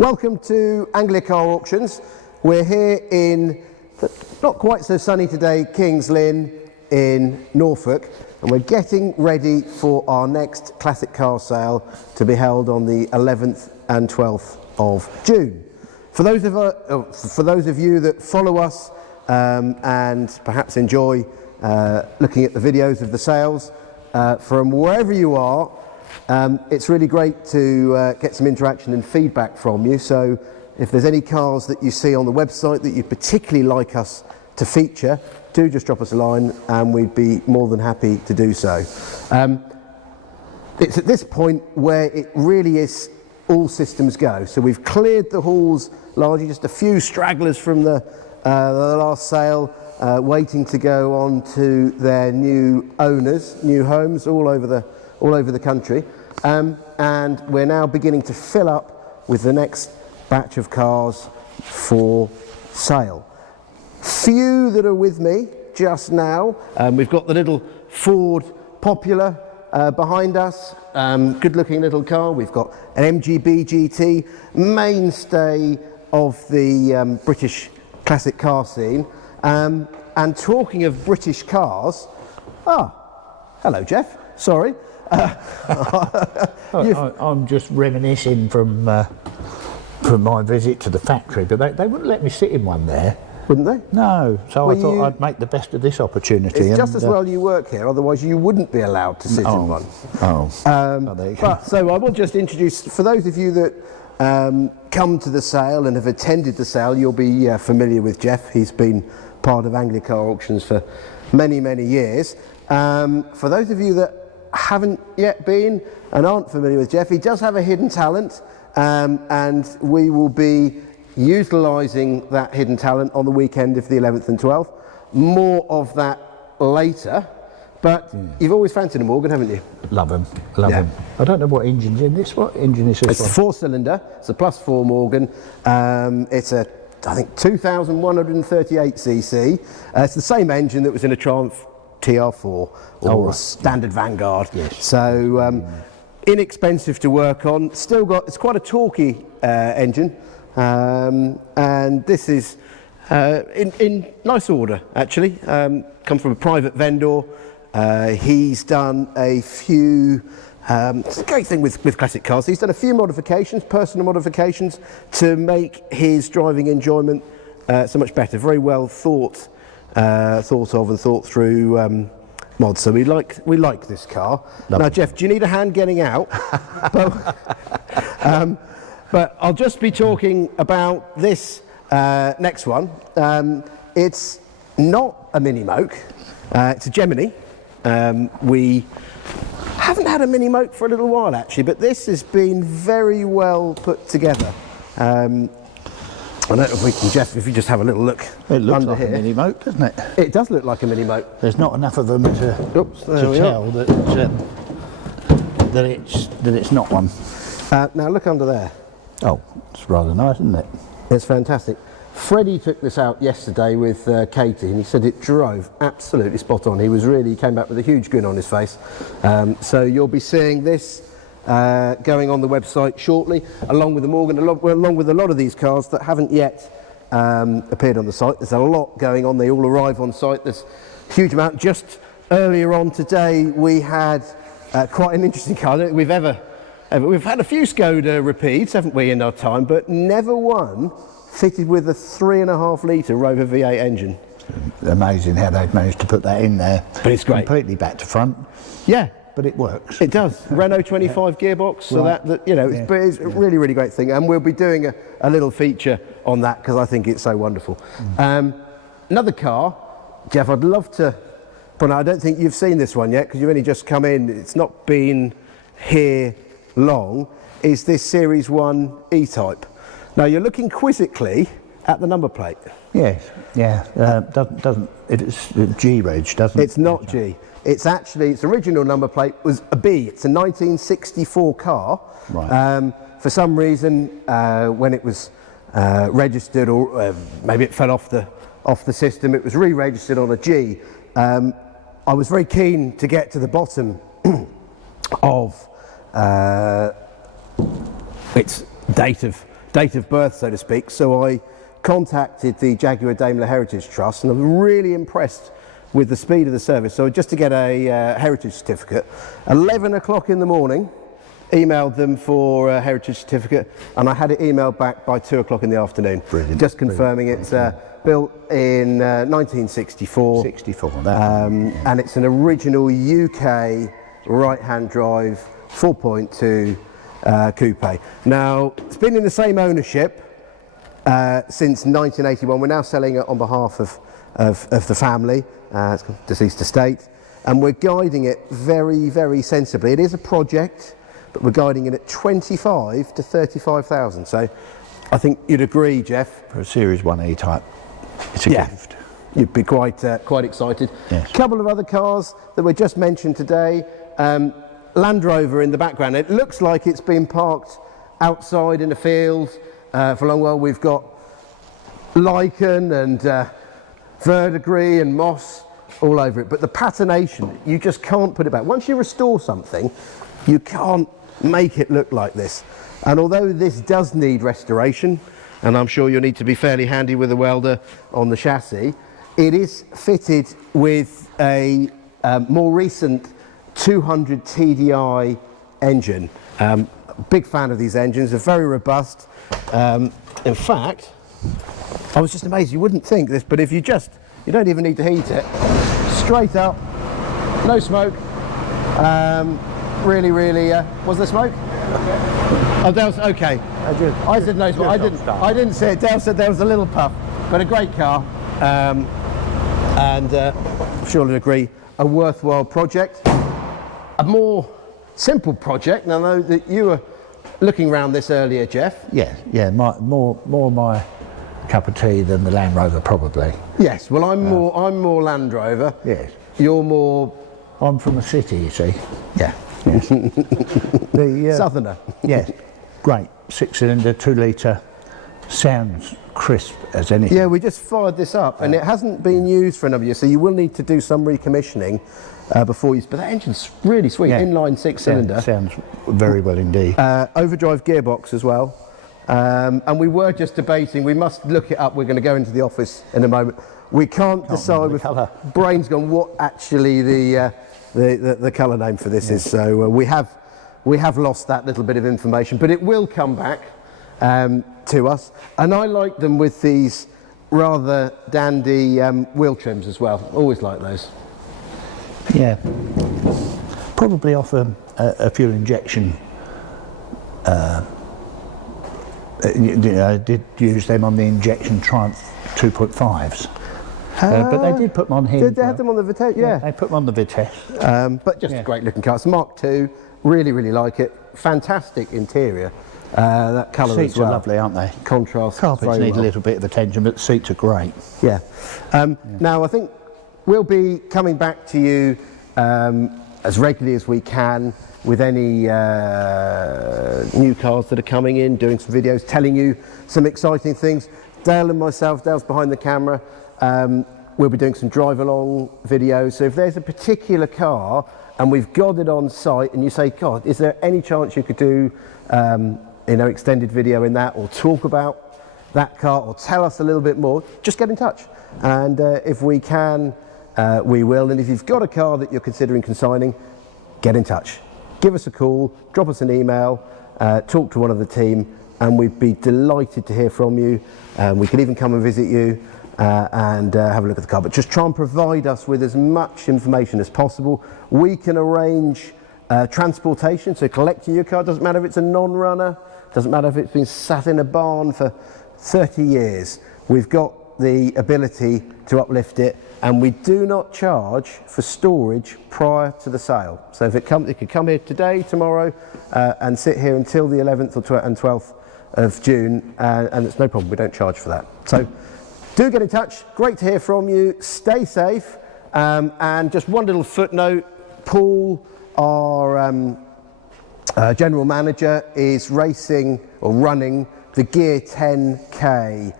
Welcome to Anglia Car Auctions. We're here in, not quite so sunny today, Kings Lynn in Norfolk, and we're getting ready for our next classic car sale to be held on the 11th and 12th of June. For those of you that follow us and perhaps enjoy looking at the videos of the sales from wherever you are, it's really great to get some interaction and feedback from you. So if there's any cars that you see on the website that you'd particularly like us to feature, do just drop us a line and we'd be more than happy to do so. It's at this point where it really is all systems go. So we've cleared the halls largely, just a few stragglers from the last sale waiting to go on to their new owners, new homes all over the country. And we're now beginning to fill up with the next batch of cars for sale. Few that are with me just now. We've got the little Ford Popular behind us, good looking little car. We've got an MGB GT, mainstay of the British classic car scene. And talking of British cars, hello Jeff, sorry. I'm just reminiscing from my visit to the factory, but they wouldn't let me sit in one there. Wouldn't they? No, so I thought I'd make the best of this opportunity. It's just as well you work here, otherwise you wouldn't be allowed to sit in one. There you go. So I will just introduce, for those of you that come to the sale and have attended the sale, you'll be familiar with Jeff. He's been part of Anglia Car Auctions for many, many years. For those of you that haven't yet been and aren't familiar with Jeff, he does have a hidden talent, and we will be utilising that hidden talent on the weekend of the 11th and 12th. More of that later, but you've always fancied a Morgan, haven't you? Love him, love him. I don't know what engine's in this. What engine is this? It's a 4-cylinder, it's a +4 Morgan. It's a, I think, 2,138 cc. It's the same engine that was in a Triumph TR4 or standard Vanguard. Yes. So inexpensive to work on. Still got, it's quite a torquey engine, and this is in nice order actually. Come from a private vendor. He's done a few. It's a great thing with classic cars. He's done a few modifications, personal modifications, to make his driving enjoyment so much better. Very well thought of and thought through mods. So we like this car. Lovely. Now, Jeff, do you need a hand getting out? But I'll just be talking about this next one. It's not a Mini Moke. It's a Gemini. We haven't had a Mini Moke for a little while actually, but this has been very well put together. I don't know if we can, Jeff, if you just have a little look It looks under like here. a Mini Moke, doesn't it? It does look like a Mini Moke. There's not enough of them to tell that it's not one. Now look under there. Oh, it's rather nice, isn't it? It's fantastic. Freddie took this out yesterday with Katie, and he said it drove absolutely spot on. He came back with a huge grin on his face. So you'll be seeing this going on the website shortly, along with the Morgan, along with a lot of these cars that haven't yet appeared on the site. There's a lot going on. They all arrive on site. There's a huge amount. Just earlier on today, we had quite an interesting car. I don't think we've had a few Skoda repeats, haven't we, in our time, but never one fitted with a 3.5 litre Rover V8 engine. Amazing how they've managed to put that in there. But it's great. Completely back to front. Yeah. But it works. It does. Renault 25 gearbox, so right. that you know, it's a really, really great thing, and we'll be doing a little feature on that because I think it's so wonderful. Another car, Jeff, I'd love to point out. I don't think you've seen this one yet because you've only just come in. It's not been here long. Is this Series 1 E-Type? Now you're looking quizzically at the number plate. Yes. Yeah. It's G-Reg, doesn't it? It's not G. It's actually, its original number plate was a B. It's a 1964 car. Right. For some reason, when it was registered, or maybe it fell off the system, it was re-registered on a G. I was very keen to get to the bottom of its date of date of birth, so to speak. So I contacted the Jaguar Daimler Heritage Trust, and I'm really impressed with the speed of the service. So just to get a heritage certificate, 11 o'clock in the morning, emailed them for a heritage certificate, and I had it emailed back by 2 o'clock in the afternoon. Brilliant. Just confirming it's built in 1964. 64, and it's an original UK right-hand drive 4.2 coupe. Now, it's been in the same ownership since 1981. We're now selling it on behalf of the family, it's deceased estate, and we're guiding it very, very sensibly. It is a project, but we're guiding it at 25 to 35,000. So I think you'd agree, Jeff. For a Series 1E type, it's a gift. You'd be quite excited. Yes. A couple of other cars that we just mentioned today. Land Rover in the background. It looks like it's been parked outside in a field for a long while. We've got lichen and verdigris and moss all over it, but the patination, you just can't put it back. Once you restore something, you can't make it look like this. And although this does need restoration, and I'm sure you'll need to be fairly handy with a welder on the chassis, it is fitted with a more recent 200 TDI engine. Big fan of these engines, they're very robust. In fact, I was just amazed, you wouldn't think this, but if you don't even need to heat it, straight up, no smoke. Really, was there smoke? Oh, there was, okay. I said no smoke, I didn't say it. Dale said there was a little puff, but a great car. And I'm sure you'll agree, a worthwhile project. A more simple project, and I know that you were looking around this earlier, Jeff. Yeah, more my cup of tea than the Land Rover probably. Yes, well I'm more Land Rover. Yes. You're more... I'm from a city, you see. Yeah. Yes. The Southerner. Yes, great. 6-cylinder, 2-litre, sounds crisp as anything. Yeah, we just fired this up, and it hasn't been used for a number of years, so you will need to do some recommissioning before you... But that engine's really sweet, inline 6-cylinder. Sounds very well indeed. Overdrive gearbox as well. And we were just debating, we must look it up, we're going to go into the office in a moment. We can't decide with colour. brains gone what actually the colour name for this is. So we have lost that little bit of information, but it will come back to us. And I like them with these rather dandy wheel trims as well. Always like those. Yeah, probably offer a fuel injection. I did use them on the injection Triumph 2.5s. But they did put them on here. Did they have them on the Vitesse? Yeah. They put them on the Vitesse. But just a great looking car. It's Mark II. Really like it. Fantastic interior. That colour as well. Seats are lovely, aren't they? Contrast. Carpets need a little bit of attention, but the seats are great. Yeah. Now I think we'll be coming back to you as regularly as we can with any new cars that are coming in, doing some videos, telling you some exciting things. Dale and myself, Dale's behind the camera, we'll be doing some drive-along videos. So if there's a particular car and we've got it on site and you say, God, is there any chance you could do extended video in that, or talk about that car, or tell us a little bit more, just get in touch. And if we can, we will. And if you've got a car that you're considering consigning, get in touch. Give us a call, drop us an email, talk to one of the team, and we'd be delighted to hear from you. We can even come and visit you and have a look at the car, but just try and provide us with as much information as possible. We can arrange transportation, so collecting your car, doesn't matter if it's a non-runner, doesn't matter if it's been sat in a barn for 30 years. We've got the ability to uplift it, and we do not charge for storage prior to the sale. So if it could come here today, tomorrow, and sit here until the 11th and 12th of June, and it's no problem, we don't charge for that. So do get in touch, great to hear from you, stay safe, and just one little footnote, Paul, our general manager, is racing or running the Gear 10K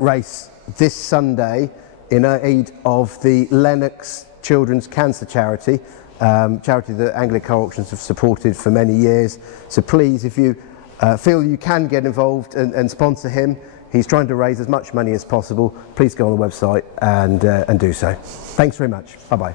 race this Sunday in aid of the Lennox Children's Cancer Charity, charity that Anglia Car Auctions have supported for many years. So please, if you feel you can get involved and sponsor him. He's trying to raise as much money as possible. Please go on the website and do so. Thanks very much. Bye-bye.